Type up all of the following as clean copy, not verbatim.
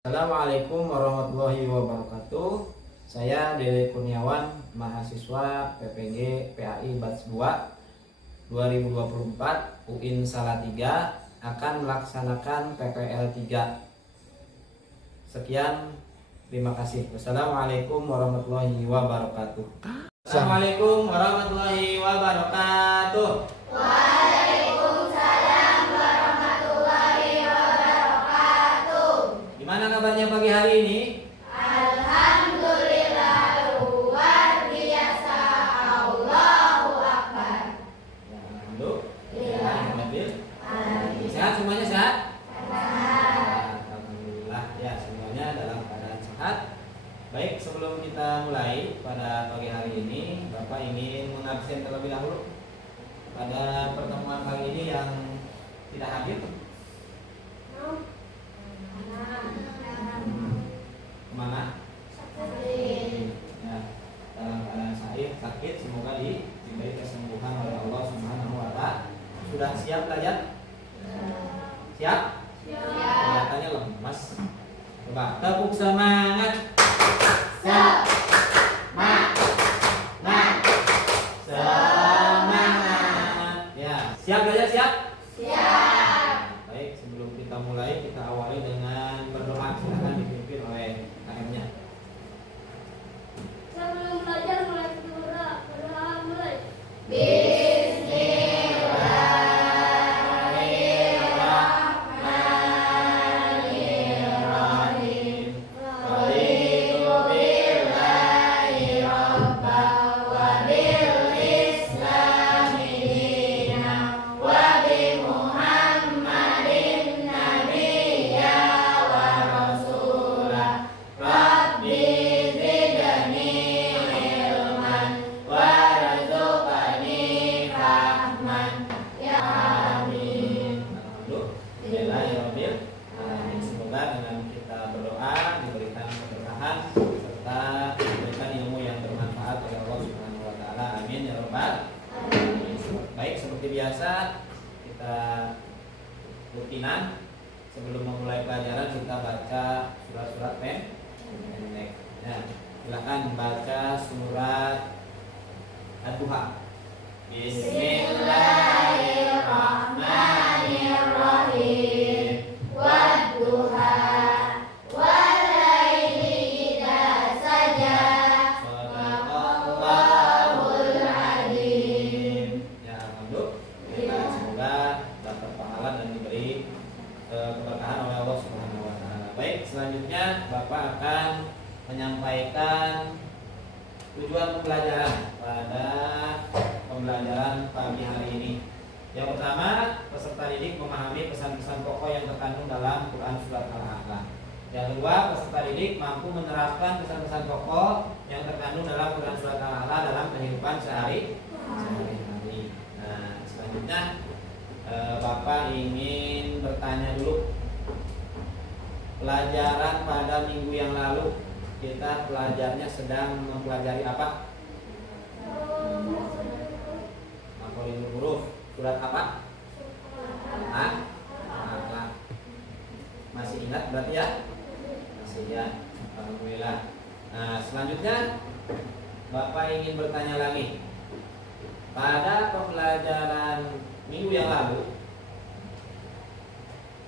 Assalamualaikum warahmatullahi wabarakatuh. Saya Dede Kurniawan, mahasiswa PPG PAI Batch 2 2024 UIN Salatiga akan melaksanakan PPL 3. Sekian, terima kasih. Wassalamualaikum warahmatullahi wabarakatuh. Assalamualaikum warahmatullahi wabarakatuh. Gimana kabarnya pagi hari ini? Alhamdulillah luar biasa. Allahu Akbar. Sehat semuanya, sehat? Alhamdulillah ya, semuanya dalam keadaan sehat. Baik, sebelum kita mulai pada pagi hari ini, Bapak ingin mengabsen terlebih dahulu pada pertemuan kali ini yang tidak hadir. Kemana? Ya, dalam keadaan sakit, semoga diberi kesembuhan oleh Allah Subhanahu wa Ta'ala. Sudah siap belajar? Siap? Kelihatannya lemas. Coba tepuk semangat. Semangat. Ya, siap belajar, siap? Baik, sebelum kita mulai, kita awali dengan berdoa. Silakan dipimpin oleh KM-nya. Sebelum belajar mulai berdoa mulai. Bismillahirrahmanirrahim. Raditu billahi rabba wa bil islami dina wa bi Muhammadin nabiyya wa rasulah. Rabbi zidni ilman warzuqni fahman ya amin. Alhamdulillahirabbil alamin. Semoga dengan kita berdoa diberikan keberkahan serta diberikan ilmu yang bermanfaat oleh Allah Subhanahu wa Ta'ala. Amin ya rabbal alamin. Baik, seperti biasa kita rutinan sebelum memulai pelajaran kita baca surat-surat pendek. Nah, silakan baca surat Ad-Duha. Bismillahirrahmanirrahim. Wadduha walaili idza saja. Shadaqallahul adzim. Ya, alhamdulillah. Semoga dapat pahala dan diberi keberkahan oleh Allah Subhanahu wa Ta'ala. Baik, selanjutnya Bapak akan menyampaikan tujuan pembelajaran pada pembelajaran pagi hari ini. Yang pertama, peserta didik memahami pesan-pesan pokok yang terkandung dalam Quran Surat Al-A'la. Yang kedua, peserta didik mampu menerapkan pesan-pesan pokok yang terkandung dalam Quran Surat Al-A'la dalam kehidupan sehari-hari. Nah, selanjutnya Bapak ingin bertanya dulu. Pelajaran pada minggu yang lalu kita pelajarnya sedang mempelajari apa? Maqalidul huruf. Surat apa? Al-A'la. Masih ingat berarti ya? Masih ya. Alhamdulillah. Nah, selanjutnya Bapak ingin bertanya lagi. Pada pembelajaran minggu yang lalu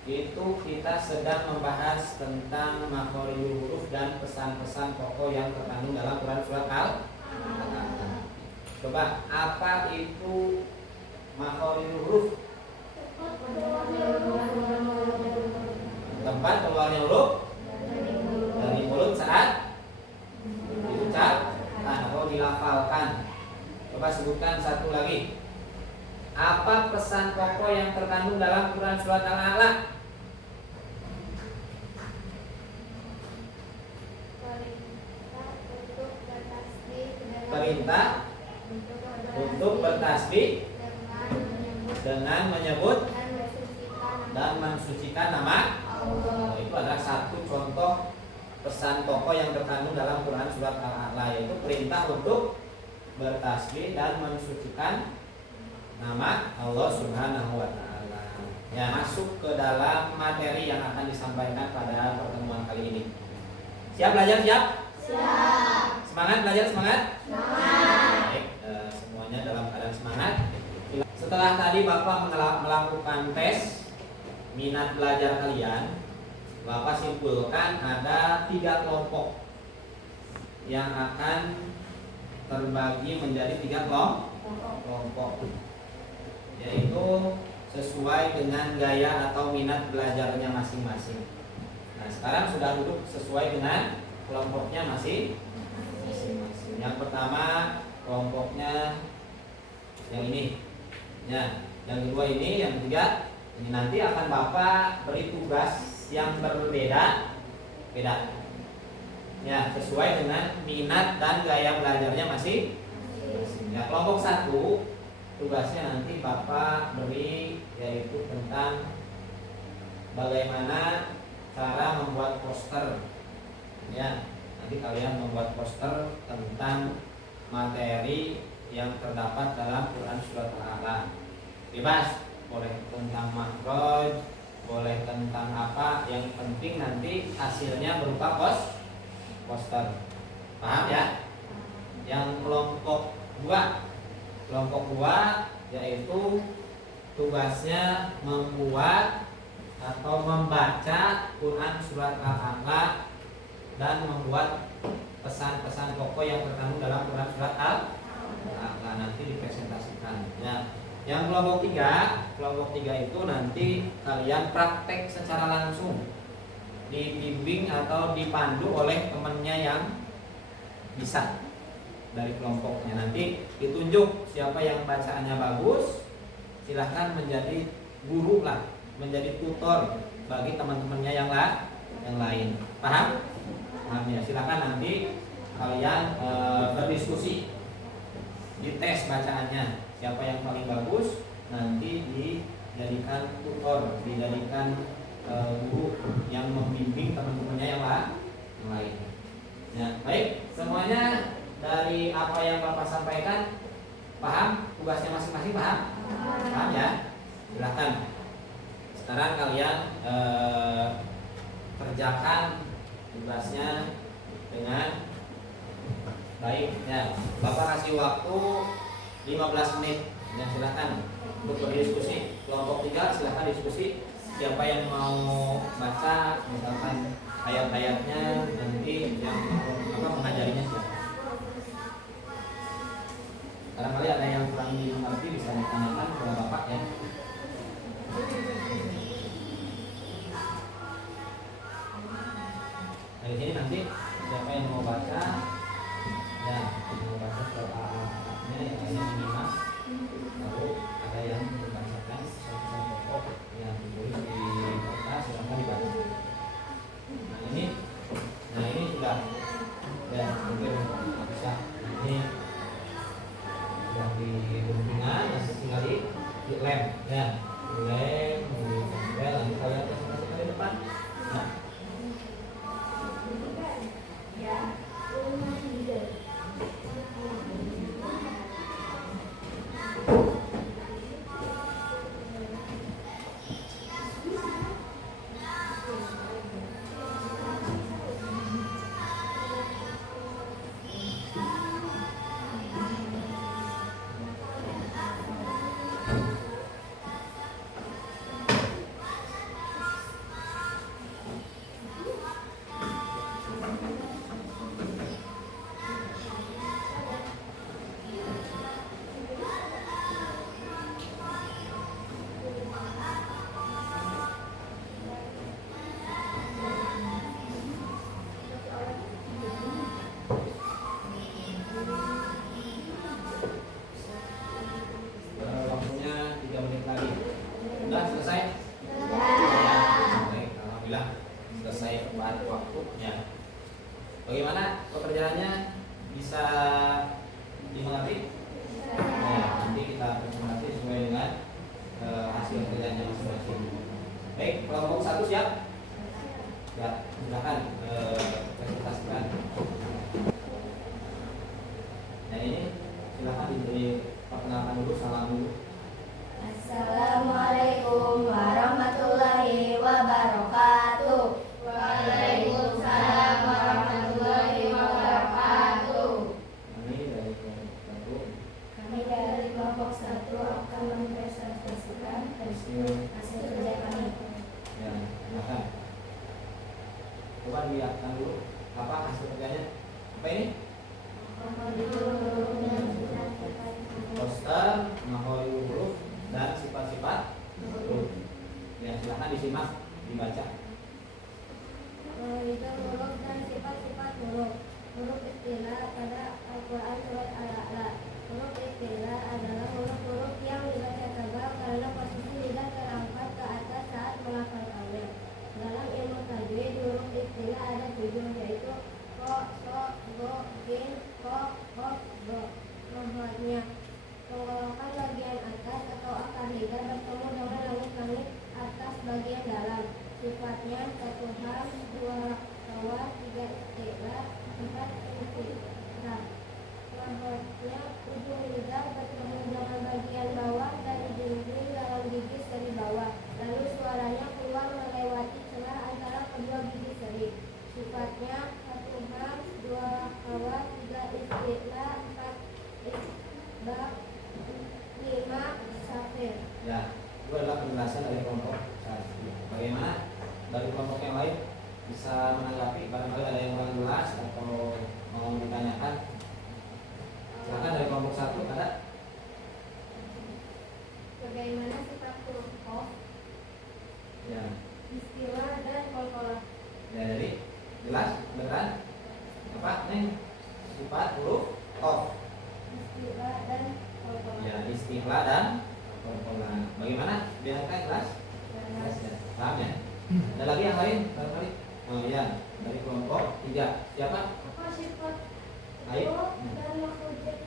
itu kita sedang membahas tentang makhorijul huruf dan pesan-pesan pokok yang terkandung dalam Quran Surat Al-A'la. Coba, apa itu makhorijul huruf? Tempat keluarnya huruf dari mulut saat diucapkan atau dilafalkan. Coba sebutkan satu lagi. Apa pesan pokok yang terkandung dalam Quran Surat Al-A'la? Perintah untuk bertasbih dengan menyebut dan mensucikan nama Allah. Itu adalah satu contoh pesan pokok yang terkandung dalam Quran Surat Al-A'la, yaitu perintah untuk bertasbih dan mensucikan nama Allah Subhanahu wa Ta'ala. Ya, masuk ke dalam materi yang akan disampaikan pada pertemuan kali ini. Siap belajar, siap? Siap. Semangat belajar, semangat? Semangat. Baik, semuanya dalam keadaan semangat. Setelah tadi Bapak melakukan tes minat belajar kalian, Bapak simpulkan ada 3 kelompok yang akan terbagi menjadi 3 kelompok, yaitu sesuai dengan gaya atau minat belajarnya masing-masing. Nah, sekarang sudah duduk sesuai dengan kelompoknya masing-masing. Yang pertama kelompoknya yang ini, ya. Yang kedua ini, yang ketiga ini. Nanti akan Bapak beri tugas yang berbeda, ya, sesuai dengan minat dan gaya belajarnya masing-masing. Ya, kelompok 1 tugasnya nanti Bapak beri yaitu tentang bagaimana cara membuat poster. Ya, nanti kalian membuat poster tentang materi yang terdapat dalam Quran Surat Al-A'la. Bebas, boleh tentang makhraj, boleh tentang apa, yang penting nanti hasilnya berupa poster. Paham ya? Yang kelompok 2 yaitu tugasnya membuat atau membaca Quran Surat Al-A'la dan membuat pesan-pesan pokok yang terkandung dalam Quran Surat Al-A'la, nanti dipresentasikan. Ya. Yang kelompok 3 itu nanti kalian praktek secara langsung, dibimbing atau dipandu oleh temannya yang bisa dari kelompoknya. Nanti ditunjuk siapa yang bacaannya bagus, silahkan menjadi guru lah, menjadi tutor bagi teman-temannya yang lain. Paham? Paham ya? Silahkan nanti kalian berdiskusi, dites bacaannya, siapa yang paling bagus nanti dijadikan tutor, dijadikan guru yang membimbing teman-temannya yang lain. Ya, baik, semuanya dari apa yang Bapak sampaikan paham? Tugasnya masing-masing paham? Paham ya? Silakan. Sekarang kalian kerjakan tugasnya dengan baik ya. Bapak kasih waktu 15 menit. Ya, silakan untuk berdiskusi. Kelompok 3 silakan diskusi. Siapa yang mau baca misalkan ayat-ayatnya, nanti yang mengajarinya siapa. Barangkali ada yang kurang dimengerti bisa ditanyakan kepada Bapak ya. Dari sini nanti siapa yang mau baca, ya mau baca surat Al-A'la yang lainnya minimal, lalu ada yang membacakan pesan-pesan pokok yang ditulis di kertas, silahkan dibaca. Nah ini sudah ya mungkin bisa ini sudah di bimbingan, nanti tinggal di lem ya, di lem, nanti kalian presentasikan di depan. Nah, bagaimana pekerjaannya, bisa dimengerti? Nah, nanti kita presentasi sesuai dengan hasil kerjanya masing-masing. Baik, kelompok 1 siap? Ya, silakan presentasikan. Nah ini silakan diberi perkenalan dulu, salam dulu. Assalamualaikum warahmatullahi wabarakatuh. Waalaikumsalam warahmatullahi Coba dilihatkan dulu apa hasil kerjanya. Apa ini? Poster, mahoi huruf dan sifat-sifat huruf. Ya, silakan disimak, dibaca. Itu huruf dan sifat-sifat huruf. Huruf istilah pada Al-Quran surat Al-A'la. Huruf istilah adalah huruf-huruf yang dibaca tebal karena posisi lidah terangkat ke atas saat melafalkannya. Dalam ilmu tajwid, huruf istilah ada 7, yaitu ko, so, go, gin, ko, kof, go. Nomornya menggolongkan bagian atas atau akar lidah bertemu dengan langit-langit atas bagian dalam. Sifatnya 1 ham, 2 kawat, 3 istilah, 4 istilah. Nomornya ujung lidah bertemu dengan bagian bawah dan ujung-ujung dalam gigi seri bawah. Lalu suaranya keluar melewati celah antara kedua gigi seri. Sifatnya 1 ham, 2 kawat, 3 istilah, 4 isbak, 5 safir. Ya, itu adalah penjelasan dari kelompok satu. Bagaimana dari kelompok yang lain bisa menanggapi? Barangkali ada yang kurang jelas atau mau ditanyakan. Silakan dari kelompok satu ada. Bagaimana sifat huruf qaf, Ya, istilah dan qalqalah? ya jadi jelas beneran apa nih sifat huruf qaf. Istilah dan qalqalah. Ya, istilah dan qalqalah. Bagaimana? Biarkan jelas? Jelas ya. Paham ya? Ada lagi yang lain? Barangkali. Oh ya, dari kelompok 3. Siapa? Apa sifat Ayo. huruf dan makhraj?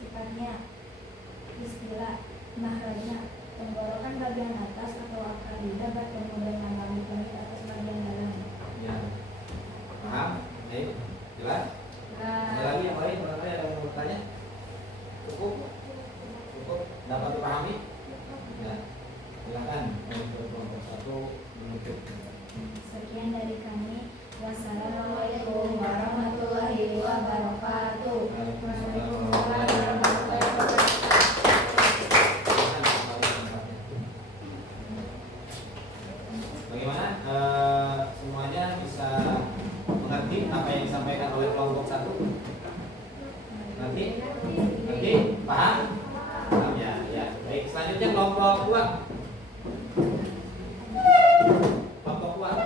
Sifatnya istilah, makhrajnya tenggorokan bagian atas atau akar lidah bertemu dengan langit-langit atas bagian dalam. Ya. Paham? Ayo, jelas? Ada lagi yang lain? Barangkali ada yang mau bertanya? Cukup? Cukup? Dapat dipahami? Ya. Silakan untuk kelompok 1 menutup. Sekian dari kami. Wassalamualaikum warahmatullahi wabarakatuh. Waalaikumsalam warahmatullahi wabarakatuh. Bagaimana semuanya bisa mengerti apa yang disampaikan oleh kelompok 1? Ngerti? Ngerti? Paham? Paham ya? Ya. Baik, selanjutnya kelompok 2. Kelompok 2.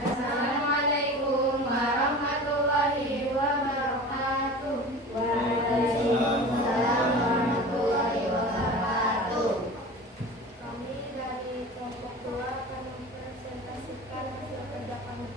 Assalamualaikum warahmatullahi wabarakatuh. Waalaikumsalam warahmatullahi wabarakatuh. Kami dari kelompok 2 akan mempresentasikan hasil kerja kami.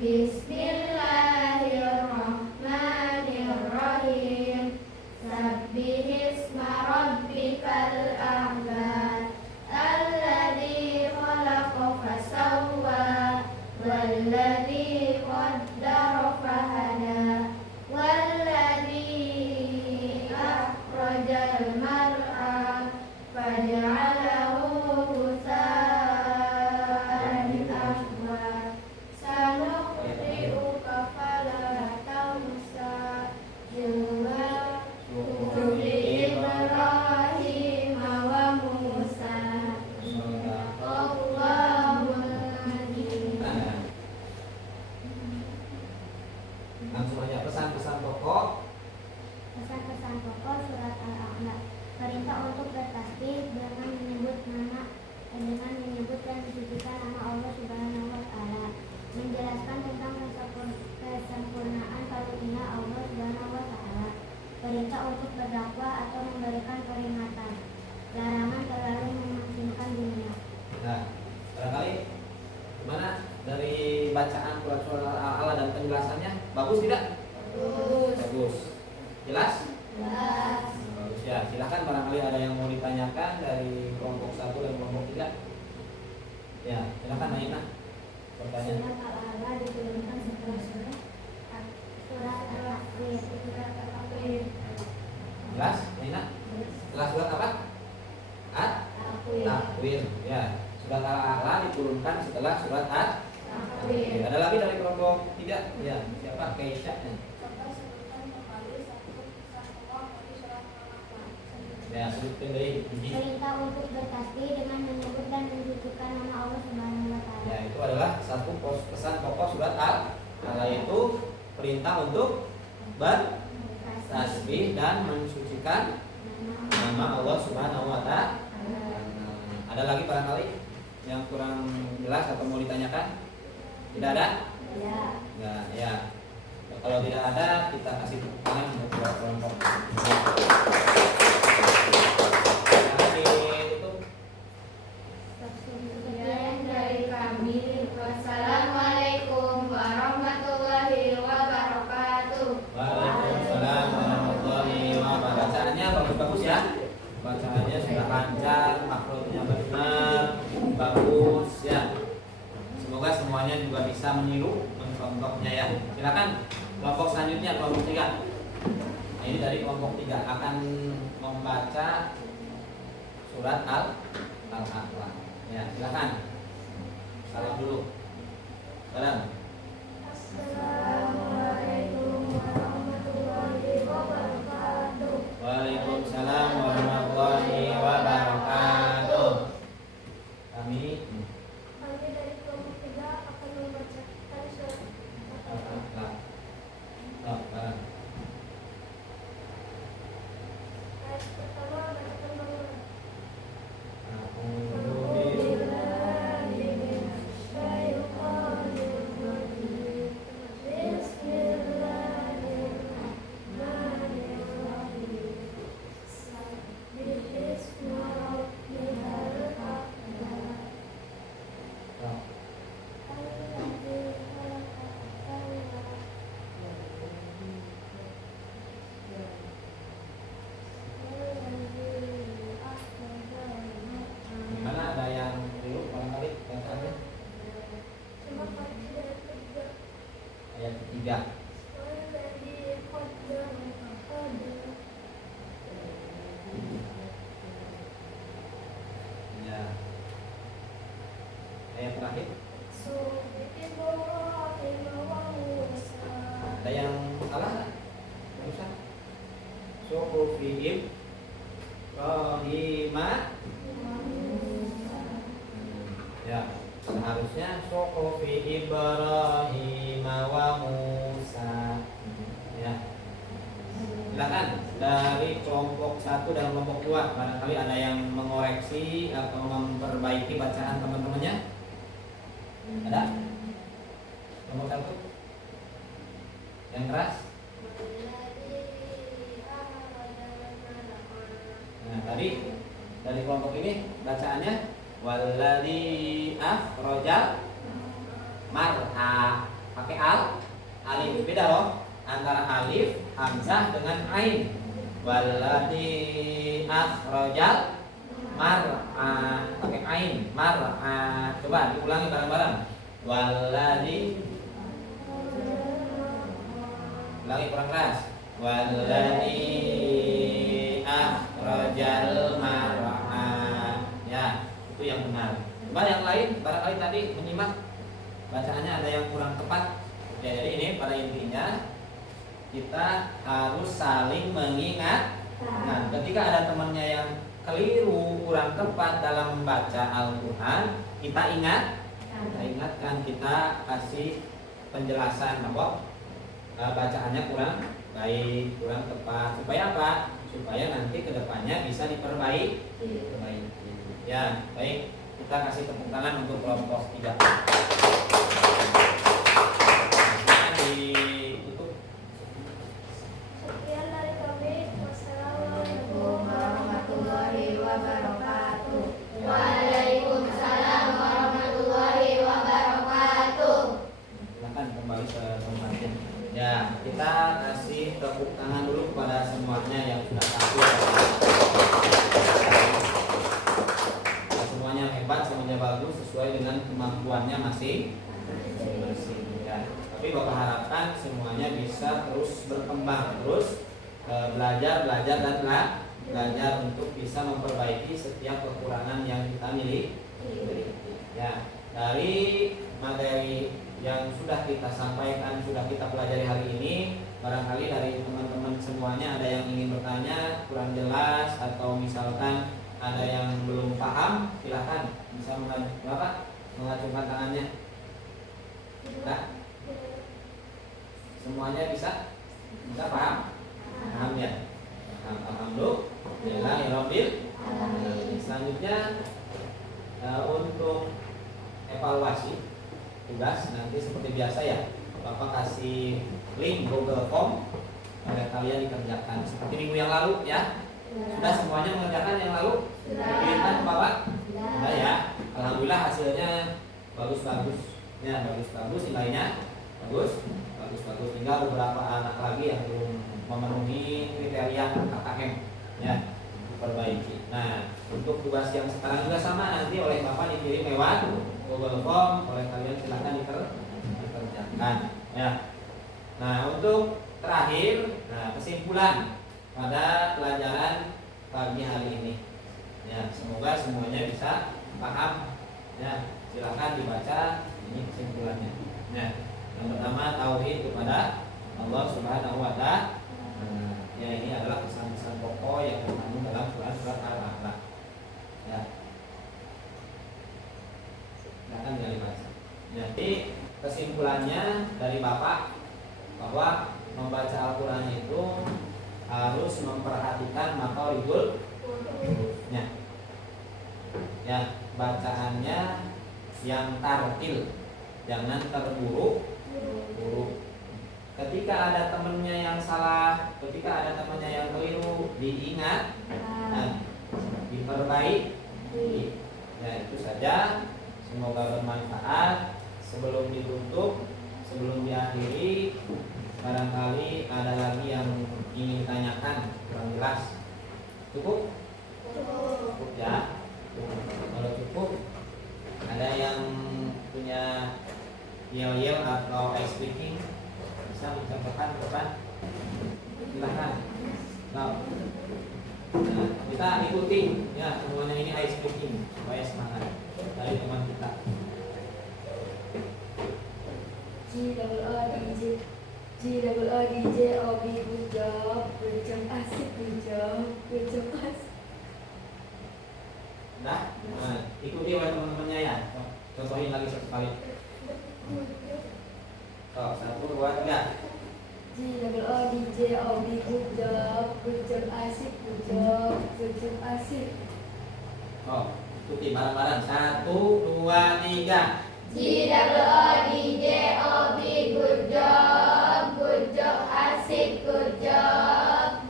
Bismillahirrahmanirrahim. Sabbihisma rabbikal a'la. Alladzi khalaqa fasawwa, walladzi qaddara fahada, walladzi akhrajal mar'a faj'alahu ghusaan ahwa. Sanuqri'uka fala tansa illa Ibrahim wa Musa. Allahul Adzim. Langsung aja pesan-pesan pokok. Pesan-pesan pokok surat Al-A'la. Perintah untuk bertasbih dengan menyebut nama dengan menyebut dan mensucikan nama Allah Subhanahu wa taala. Menjelaskan tentang kesempurnaan karunia Allah Subhanahu wa taala. Perintah untuk berdakwah atau memberikan peringatan. Larangan terlalu memasingkan dunia. Nah, barangkali gimana dari bacaan surat Al-A'la dan penjelasannya? Bagus tidak? Bagus. Bagus. Jelas? Jelas. Bagus ya. Silakan barangkali ada yang mau ditanyakan dari kelompok 1 dan kelompok 3. Ya, silakan Naina. Pertanyaan. Surat Al-A'la diturunkan setelah surat Al-Aqir. Jelas, Naina? Setelah surat apa? Takwir. Ya, surat Al-A'la diturunkan setelah surat At-Takwir. Ada lagi dari kelompok 3? Ya, siapa? Keisha. Perintah untuk bertasbih dengan menyebut dan mensucikan nama Allah Subhanahu wa taala. Ya, itu adalah satu pesan pokok surat Al-Alaq, yaitu perintah untuk bertasbih dan mensucikan nama Allah Subhanahu wa taala. Ada lagi barangkali yang kurang jelas atau mau ditanyakan? Tidak ada? Ya, ya. Kalau tidak ada, kita kasih tepuk tangan untuk dua kelompok. Sekian dari kami. Wassalamualaikum warahmatullahi wabarakatuh. Waalaikumsalam warahmatullahi wabarakatuh. Bacaannya bagus-bagus ya. Bacaannya sudah lancar, makrotnya benar, bagus ya. Semoga semuanya juga bisa meniru mencontohnya ya. Silakan kelompok selanjutnya, kelompok 3. Nah, ini dari kelompok 3 akan membaca surat Al-Aqlah. Ya, silakan. Salam dulu. Salam. Assalamualaikum warahmatullahi wabarakatuh. Waalaikumsalam warahmatullahi wabarakatuh. Kami Dari kelompok 3 akan membacakan surat Al-Aqlah. Oh, salam. ayat pertama. Bacakan bangunan. Gimana, ada yang dulu barangkali bacaannya? Ayat ketiga. Ya. Ayat terakhir. Ada yang salah? Barusan. Suhufihim Rohimah. Ya, seharusnya Suhufi Ibrahim wa Musa. Ya. Silakan dari kelompok 1 dan kelompok 2, barangkali ada yang mengoreksi atau memperbaiki bacaan teman-temannya. Ada? Kelompok 1 yang keras. Nah, tadi dari kelompok ini bacaannya walladzi akhrajal mar'a, pakai alif, beda loh antara alif hamzah dengan ain. Walladzi akhrajal mar'a, pakai ain, mar'a. Coba diulangi bareng-bareng. Walladzi, ulangi kurang keras. Walladzi akhrajal mar'a. Ya, itu yang benar. Coba yang lain barangkali tadi menyimak bacaannya ada yang kurang tepat. Ya, jadi ini pada intinya kita harus saling mengingat. Nah, ketika ada temannya yang keliru, kurang tepat dalam membaca Al-Quran, kita ingatkan, kita kasih penjelasan bahwa bacaannya kurang baik, kurang tepat. Supaya apa? Supaya nanti kedepannya bisa diperbaiki. Ya, baik. Kita kasih tepuk tangan untuk kelompok 3. Ditutup. Sekian dari kami. Wassalamualaikum warahmatullahi wabarakatuh. Waalaikumsalam warahmatullahi wabarakatuh. Silakan kembali ke tempatnya. Ya, kita kasih tepuk tangan dulu kepada semuanya yang sudah tampil. Semuanya hebat, semuanya bagus sesuai dengan kemampuannya masing-masing. Ya. Tapi Bapak harapkan semuanya bisa terus berkembang, terus belajar dan belajar untuk bisa memperbaiki setiap kekurangan yang kita miliki. Ya, dari materi yang sudah kita sampaikan, sudah kita pelajari hari ini, barangkali dari teman-teman semuanya ada yang ingin bertanya kurang jelas atau misalkan ada yang belum paham, silahkan bisa mengacungkan tangannya. Nah, semuanya bisa paham? Paham ya? Alhamdulillahirabbil alamin. Selanjutnya untuk evaluasi tugas nanti seperti biasa ya, Bapak kasih link Google Form pada kalian dikerjakan seperti minggu yang lalu ya. Sudah semuanya mengerjakan yang lalu? Dikirimkan ke Bapak? Sudah ya. Alhamdulillah hasilnya bagus-bagus. Ya, bagus-bagus nilainya. Bagus-bagus. Tinggal beberapa anak lagi yang belum memenuhi kriteria KKM ya, diperbaiki. Nah, untuk tugas yang sekarang juga sama, nanti oleh Bapak dikirim lewat Google Form, oleh kalian silakan dikerjakan ya. Nah, untuk terakhir, kesimpulan pada pelajaran pagi hari ini ya, semoga semuanya bisa paham ya. Silakan dibaca ini kesimpulannya ya. Yang pertama, tauhid kepada Allah Subhanahu wa Ta'ala. Ya, ini adalah pesan-pesan pokok yang terkandung dalam surat Al-A'la ya. Silakan dibaca. Jadi kesimpulannya dari Bapak bahwa membaca Al-Quran itu harus memperhatikan makharijul hurufnya ya, bacaannya yang tartil, jangan terburu-buru. Ketika ada temannya yang salah, ketika ada temannya yang keliru, diingat dan diperbaiki ya. Itu saja, semoga bermanfaat. Sebelum ditutup, sebelum diakhiri, barangkali ada lagi yang ingin ditanyakan kurang jelas. Cukup? Cukup ya. Kalau cukup, ada yang punya yel-yel atau ice speaking, bisa mencontohkan ke depan? Silahkan. Nah, kita ikuti ya, semuanya ini ice speaking supaya semangat dari teman kita. G-double-O-D-J, O-B, good job, asik, good job, asik. Nah, ikuti oleh teman-temannya ya. Contohin lagi satu kali. So, 1, 2, 3. G-double-O-D-J, O-B, good job, asik, good job, asik. Oh, ikuti bareng-bareng. 1, 2, 3. G-double-O-D-J-O-B, good job, asik, good job,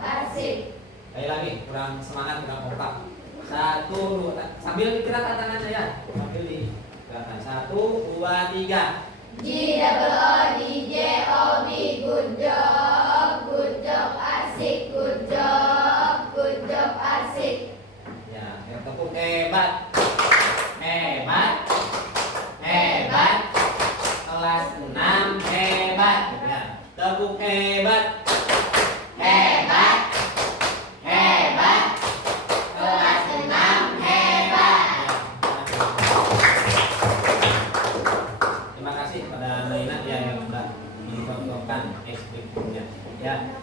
asik. Sekali lagi, kurang semangat, kurang kompak. 1, 2, sambil digerakkan tangannya ya. Sambil digerakkan. 1, 2, 3. G-double-O-D-J-O-B, good job, asik, good job, asik. Ya, yang tepuk hebat. Hebat. Kelas 6 hebat ya. Tepuk hebat. Kelas 6 hebat. Terima kasih pada Naina ya yang sudah mencontohkan ekspliksinya ya.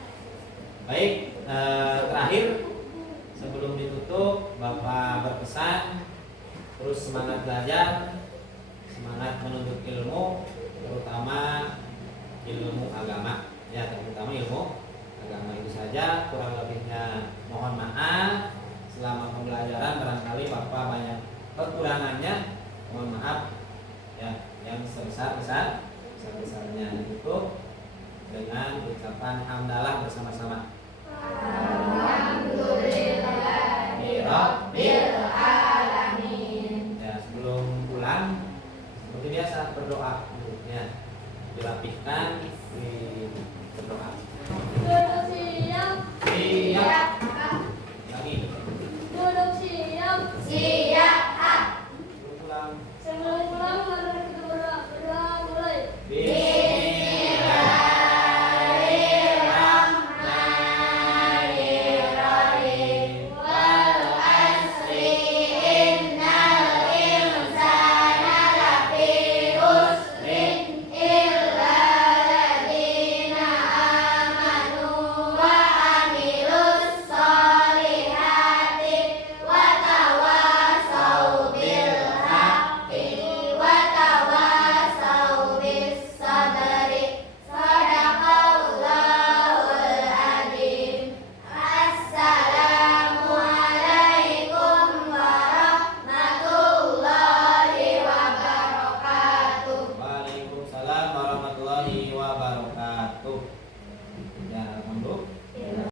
Baik, terakhir sebelum ditutup, Bapak berpesan terus semangat belajar, semangat menuntut ilmu, terutama ilmu agama ya, terutama ilmu agama. Itu saja, kurang lebihnya mohon maaf. Selama pembelajaran barangkali Bapak banyak kekurangannya, mohon maaf ya, yang sebesar-besarnya. Ditutup dengan ucapan hamdalah bersama-sama.